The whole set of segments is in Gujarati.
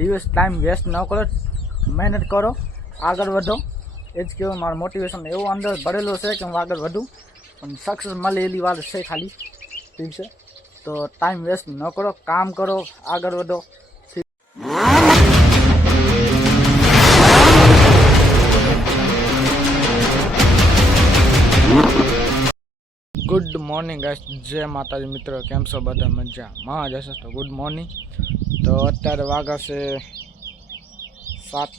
દિવસ ટાઈમ વેસ્ટ ન કરો, મહેનત કરો, આગળ વધો. એ જ કહેવું મારું મોટિવેશન એવું અંદર ભરેલું છે કે હું આગળ વધું, પણ સક્સેસ મળે એવી વાત છે ખાલી. ઠીક છે, તો ટાઈમ વેસ્ટ ન કરો, કામ કરો, આગળ વધો. ગુડ મોર્નિંગ ગાઈસ, જય માતાજી મિત્રો, કેમ છો બધા? મજામાં જ હશે તો ગુડ મોર્નિંગ. તો અત્યારે વાગ્યા છે 7,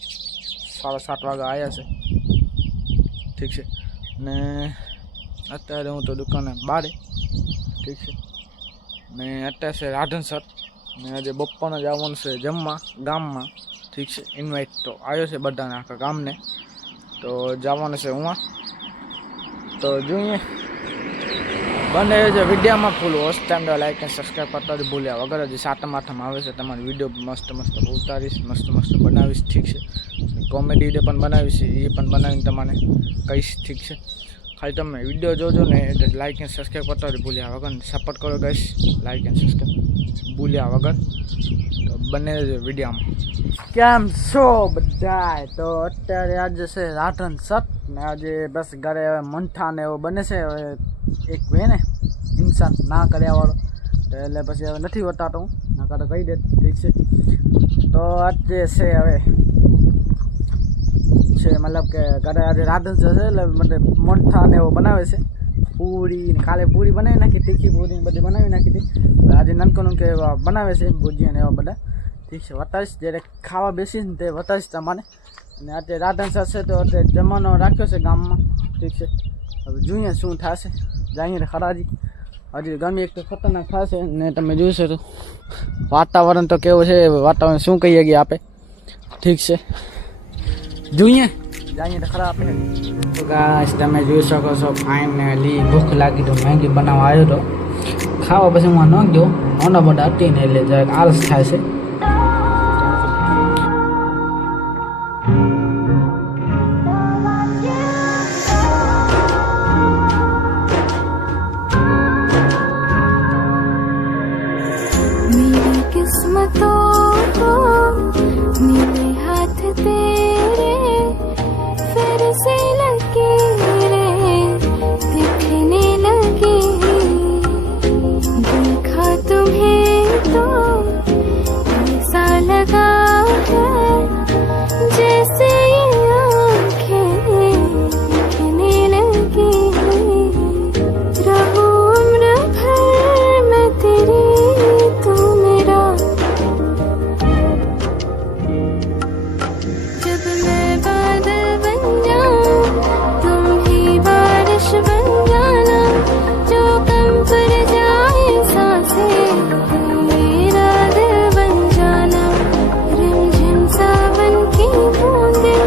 7:30 વાગ્યા આવ્યા છે. ઠીક છે, ને અત્યારે હું તો દુકાને બહાર. ઠીક છે, ને અત્યારે છે રાધનસર, ને આજે બપોરને જવાનું છે જમવા ગામમાં. ઠીક છે, ઇન્વાઇટ તો આવ્યો છે બધાને, આખા ગામને. તો જવાનું છે હું. તો જોઈએ બને છે વિડીયોમાં ફૂલ વોચ ટાઈમ લાઈક અને સબસ્ક્રાઈબ કરતા જ ભૂલ્યા વગર. હજી 7મ 8મ આવે છે, તમારી વિડીયો મસ્ત ઉતારીશ, મસ્ત બનાવીશ. ઠીક છે, કોમેડી વિડીયો પણ બનાવીશ, એ પણ બનાવીને તમને કહીશ. ઠીક છે, ખાલી તમે વિડીયો જોજો ને એટલે લાઈક અને સબસ્ક્રાઈબ કરતા જ ભૂલ્યા વગર. સપોર્ટ કરો ગાઈસ, લાઈક અને સબસ્ક્રાઈબ ભૂલ્યા વગર. તો બને છે વિડીયોમાં. કેમ છો બધા? તો અત્યારે આજે છે રાધનસર, ને આજે બસ ઘરે મંઠા ને એવું બને છે. હવે એક વે ને ઇન્સાન ના કર્યા વાળો, એટલે પછી હવે નથી વટાતો હું, ના કાં તો કહી દે. ઠીક છે, તો આજે છે હવે છે મતલબ કે ઘરે આજે રાધનસર છે, એટલે મતલબ મોઠા ને એવું બનાવે છે. પૂરી કાલે પૂરી બનાવી નાખી, તીખી પૂરી બધી બનાવી નાખી હતી. આજે નનકનું કે બનાવે છે ભુજીયા ને એવા બધા. ઠીક છે, વતાવીશ જ્યારે ખાવા બેસીશ ને તે વતાવીશ તમને. અને આજે રાધનસર છે તો અત્યારે જમવાનો રાખ્યો છે ગામમાં. ઠીક છે, હવે જોઈએ શું થશે. જઈએ ખરાજી. હજી ગરમી એક તો ખતરનાક થશે, ને તમે જોઈશો તો વાતાવરણ તો કેવું છે, વાતાવરણ શું કહીએ કે આપે. ઠીક છે, જોઈએ જઈએ તો ખરા આપણે. તો ગાઈસ તમે જોઈ શકો છો ફાઇનલી ભૂખ લાગી તો મેગી બનાવવા આવ્યો તો. ખાવા પછી હું ન ગયો, ઓના બધા હતી ને એટલે જરાક આળસ થાય છે. किस्मतों को मिले हाथ तेरे, फिर से लकीरें दिखने लगी. देखा तुम्हें तो ऐसा लगा है जैसे ये आँखें दिखने लगी. रहूं उम्र भर मैं तेरी, तू मेरा. जब मैं बादल बन जाऊं तुम ही बारिश बन जाना, जो कम पर जाए सांसें तुम मेरा दिल बन जाना. रिमझिम सावन की बूंदें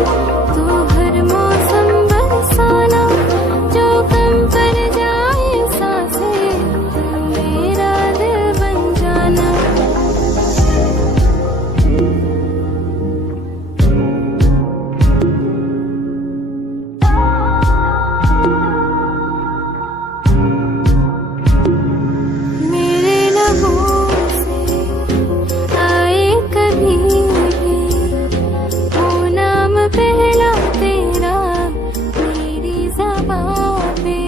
तू हर मौसम बरसाना, जो कम पर जाए सांसें तुम मेरा दिल बन जाना. मेरे लबों से आए कभी भी वो नाम पहला तेरा मेरी ज़बां पे.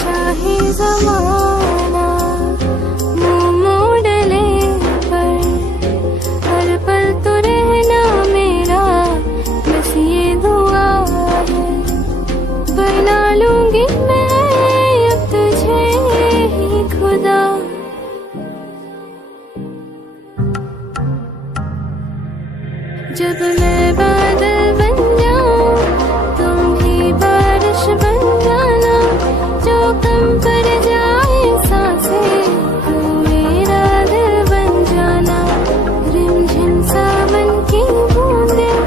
चाहे ज़माना मुँह मोड़ ले पर हर पल तो रहना मेरा, बस ये दुआ है. बना लूंगी मैं अब तुझे ही खुदा. जब मैं बादल बन जाऊं तुम ही बारिश बन जाना, जो कम पर जाए सांसें तुम मेरा दिल बन जाना. रिमझिम सावन की बूंदें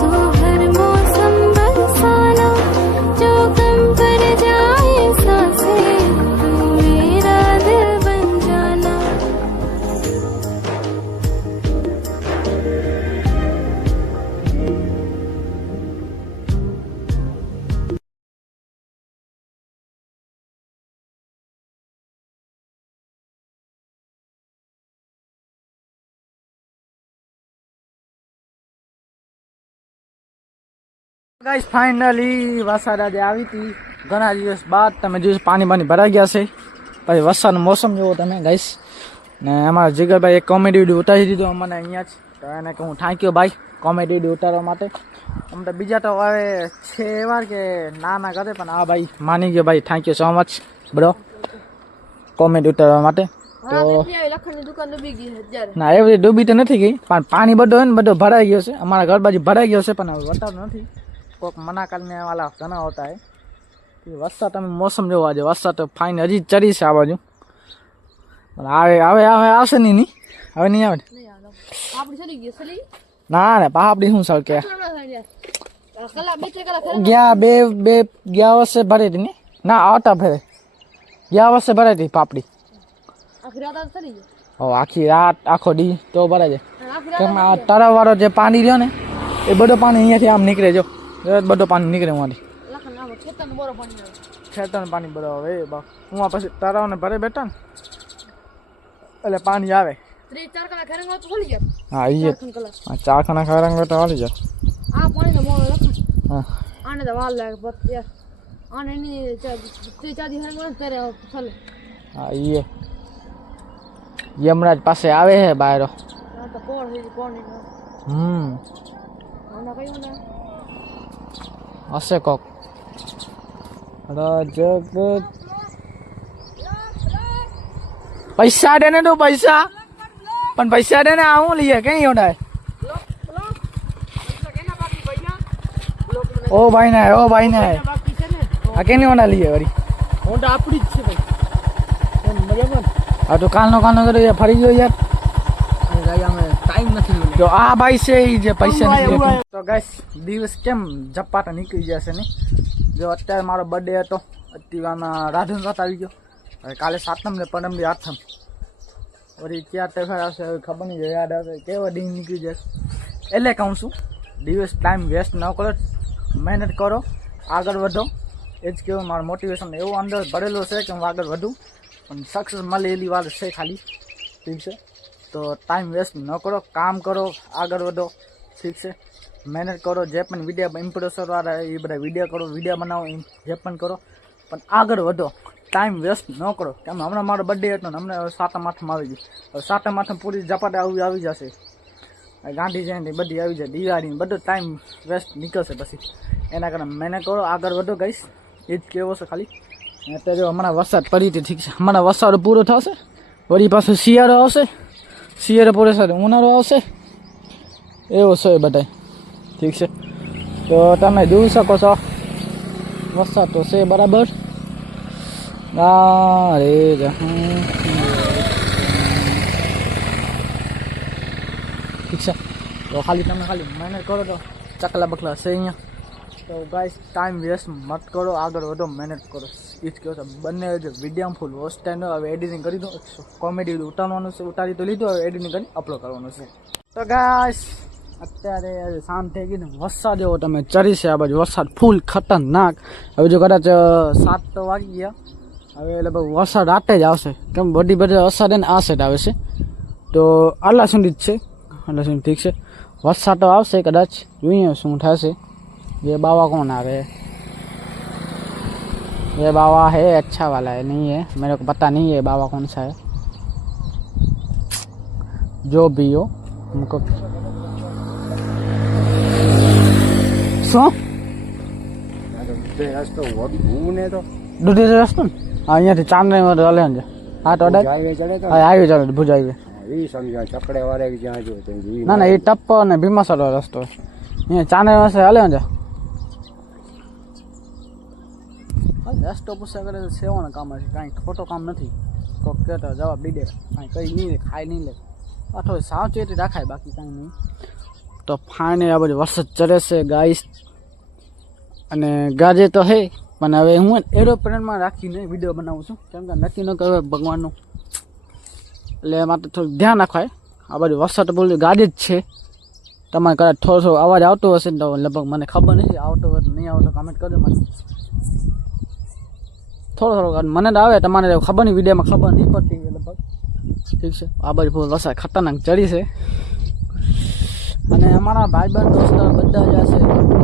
तू हर मौसम बरसाना, जो कम पर जाए सांसें तुम मेरा दिल बन जाना. ગાઈસ ફાઇનલી વરસાદ આજે આવી હતી ઘણા દિવસ બાદ. તમે જોયું પાણી ભરાઈ ગયા છે. પછી વરસાદનું મોસમ જોવો તમે ગાઈસ. ને અમારા જીગરભાઈ એક કોમેડી વિડીયો ઉતારી દીધો અમને અહીંયા જ. તો એને કહું થેન્ક યુ ભાઈ કોમેડી વિડીયો ઉતારવા માટે. આમ તો બીજા તો હવે છે એવા કે ના કરે, પણ આ ભાઈ માની ગયો ભાઈ. Thank you so much bro comedy ઉતારવા માટે. તો ના એવી ડૂબી તો નથી ગઈ, પણ પાણી બધો ને બધો ભરાઈ ગયો છે. અમારા ઘર બાજુ ભરાઈ ગયો છે, પણ હવે વરસાદ નથી. કોઈક મના કરીને વાલા ઘણા હોતા હે. વરસાદ તમે મોસમ જોવા આજે વરસાદ તો ફાઇન હજી ચડી છે આ બાજુ, પણ આવે આવશે નહીં હવે નહીં આવે. ના ને પાપડી શું સર કે ગયા બે ગયા વર્ષે ભરી હતી ને. ના આવતા ફેરે ગયા વર્ષે ભરાઈ હતી પાપડી. આખી રાત આખો દી તો ભરાય છે. કેમ આ તળાવ વાળો જે પાણી રહ્યો ને એ બધો પાણી અહીંયાથી આમ નીકળે. જો બધો પાણી નીકળે માંથી ખેતરનું પાણી બધો હવે હું પછી તળાવ ને ભરે બેઠા ને એટલે પાણી આવે. હા એ 4 ખાના ખરાંગ તો હાલી જાય. હા એ યમરાજ પાસે આવે હે બહાર. હશે કોક પૈસા દે ને તું પૈસા, પણ પૈસા દે ને આવું લઈએ કઈ ઓડાય. ઓ ભાઈ ના આ કેની ઓડા લઈએ વળી ઓડા આપડી જ છે ભાઈ. આ તો કાલનો કર્યો ફરી ગયો યાર. ટાઈમ નથી જો આ ભાઈ છે એ જે પૈસા નથી. તો ગાઈસ દિવસ કેમ ઝપાટા નીકળી ગયા છે ને. જો અત્યારે મારો બર્થડે હતો, અત્યારમાં રાધન રાત આવી ગયો. હવે કાલે 7મ ને પરમદી 8મ. વળી ક્યાં તહેવાર આવશે હવે ખબર નહીં. યાદ આવશે કેવા દિન નીકળી જશે. એટલે કહું છું દિવસ ટાઈમ વેસ્ટ ન કરો, મહેનત કરો, આગળ વધો. એ જ કહેવું મારું મોટિવેશન એવું અંદર ભરેલું છે કે હું આગળ વધું, પણ સક્સેસ મળે એલી વાત છે ખાલી. ઠીક છે, તો ટાઈમ વેસ્ટ ન કરો, કામ કરો, આગળ વધો. ઠીક છે, મહેનત કરો. જે પણ વિડીયો ઇમ્પ્રેસરવાળા એ બધા વિડીયો કરો, વિડીયો બનાવો, જે પણ કરો, પણ આગળ વધો. ટાઈમ વેસ્ટ ન કરો. કેમ હમણાં મારો બર્થડે હતો ને હમણાં 7મ 8મ આવી ગઈ. હવે 7મ 8મ પૂરી ઝપાટા આવી જશે. ગાંધી જયંતિ બધી આવી જાય, દિવાળી બધો ટાઈમ વેસ્ટ નીકળશે. પછી એના કારણે મહેનત કરો, આગળ વધો ગાઈસ. એ જ કહેવો છે ખાલી. અત્યારે જો હમણાં વરસાદ પડી હતી. ઠીક છે, હમણાં વરસાદ પૂરો થશે, વળી પાછું શિયાળો આવશે. શિયાળો પૂરો સાથે ઉનાળો આવશે. એવો છે બધા. ઠીક છે, તો તમે જોઈ શકો છો વરસાદ તો છે બરાબર. ઠીક છે, તો ખાલી તમે મહેનત કરો તો ચકલા બકલા છે અહીંયા. તો ગાઈસ ટાઈમ વેસ્ટ મત કરો, આગળ વધો, મહેનત કરો. એ જ કહો છો. બંને વિડીયો ફૂલ વોચ ટાઈમ હવે એડિટિંગ કરી દો. કોમેડી ઉતારવાનું છે, ઉતારી તો લીધું, હવે એડિટિંગ કરી અપલોડ કરવાનું છે. તો ગાઈસ અત્યારે શાંત થઈ ગઈ ને વરસાદ એવો તમે ચડી છે આ બાજુ. વરસાદ ફૂલ ખતરનાક. હવે જો કદાચ 7 તો વાગી ગયા. હવે લગભગ વરસાદ રાતે જ આવશે. કેમ બધી વરસાદ એને આ સાઈડ આવે છે, તો આટલા સુધી જ છે. આટલા સુધી ઠીક છે. વરસાદ તો આવશે કદાચ, જોઈએ શું થશે. ये बाबा कौन आ रहे? ये बाबा है अच्छा वाला है, नहीं है मेरे को पता नहीं है बाबा कौन सा है. जो भी हो हमको શું રસ્તો દૂધી રસ્તો ને અહીંયાથી ચાંદની હલે ને. હા તો હાઈવે ચડે ભુજ હાઈવે. ના ના એ ટપ્પો ને ભીમાસર રસ્તો અહીંયા ચાંદની પાસે હલે ને. રસ્તો પૂછા કરે તો સેવાનું કામ છે, કાંઈ ખોટો કામ નથી. કોઈક કહેતો જવાબ દઈ દે, કાંઈ કંઈ નહીં લે, ખાઈ નહીં લે. આ થોડી સાવચેતી રાખાય, બાકી કાંઈ નહીં. તો ફાઇનલી આ બધું વરસાદ ચડે છે ગાઈસ. અને ગાજે તો હે, પણ હવે હું એરોપ્લેનમાં રાખીને વિડીયો બનાવું છું. કેમ કે નક્કી ન કહેવાય ભગવાનનું, એટલે એમાં તો થોડુંક ધ્યાન રાખવાય. આ બધું વરસાદ બોલ ગાજે જ છે. તમારે કદાચ થોડો અવાજ આવતો હશે ને તો લગભગ મને ખબર નથી આવતો હોય નહીં આવતો કમેન્ટ કરજો મને. થોડો મને તો આવે, તમારે ખબર નહીં, વિડીયોમાં ખબર નહીં પડતી લગભગ. ઠીક છે, આ બાજુ વરસાદ ખતરનાક ચડી છે. અને અમારા ભાઈબંધ દોસ્તો બધા જાય છે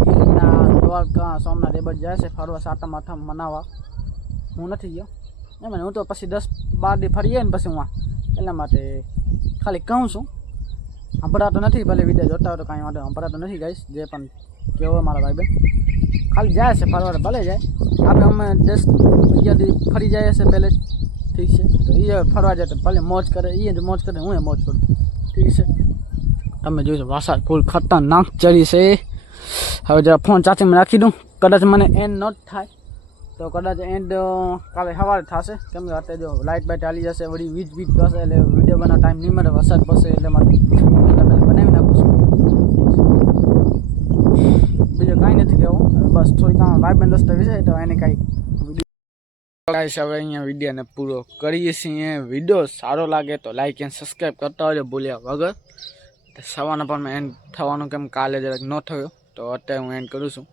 ગીરના દ્વારકા સોમનાથ એ બધું જાય છે ફરવા સાતમ આઠમ મનાવવા. હું નથી ગયો એમ ને, હું તો પછી 10-12 દી ફરીએ ને પછી હું એટલા માટે ખાલી કહું છું. સંભળાતો નથી, ભલે વિડીયો જોતા હોય તો કાંઈ વાંધો સંભળાતો નથી ગાઈસ. જે પણ કેવો મારા ભાઈબંધ ખાલી જાય છે ફરવા, ભલે જાય. આપણે અમે 10-11 દી ફરી જાય છે પહેલે જ, ઠીક છે. તો એ ફરવા જાય તો ભલે મોજ કરે, એ જ મોજ કરે, હું એ મોજ કરું, ઠીક છે. તમે જોઈશો વરસાદ ફૂલ ખતરનાક ચડી છે. હવે જરા ફોન ચાર્જિંગમાં રાખી દઉં, કદાચ મને એન્ડ નોટ થાય તો કદાચ એન્ડ કાલે સવારે થશે, કેમ કે અત્યારે જો લાઇટ બાઇટ હાલી જશે, વળી વીજ કરશે એટલે વિડીયો બનાવવાનો ટાઈમ નહીં મળે, વરસાદ પડશે એટલે માટે પહેલાં બનાવી નાખું છું. બીજું કાંઈ નથી કહેવું, બસ થોડીક આમાં ભાઈબંધ દોસ્તો વિશે તો એને કાંઈ ગાઈસ હવે અહીંયા વિડીયોને પૂરો કરીએ છીએ. વિડીયો સારો લાગે તો લાઈક એન્ડ સબસ્ક્રાઈબ કરતા હોજો ભૂલ્યા વગર. સવારના પણ એન્ડ થવાનું કેમ કાલે જરાક ન થયો તો અત્યારે હું એન્ડ કરું છું.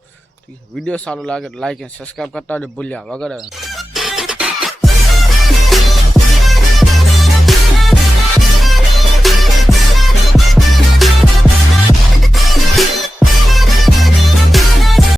વિડીયો સારો લાગે તો લાઈક એન્ડ સબસ્ક્રાઈબ કરતા હોજો ભૂલ્યા વગર.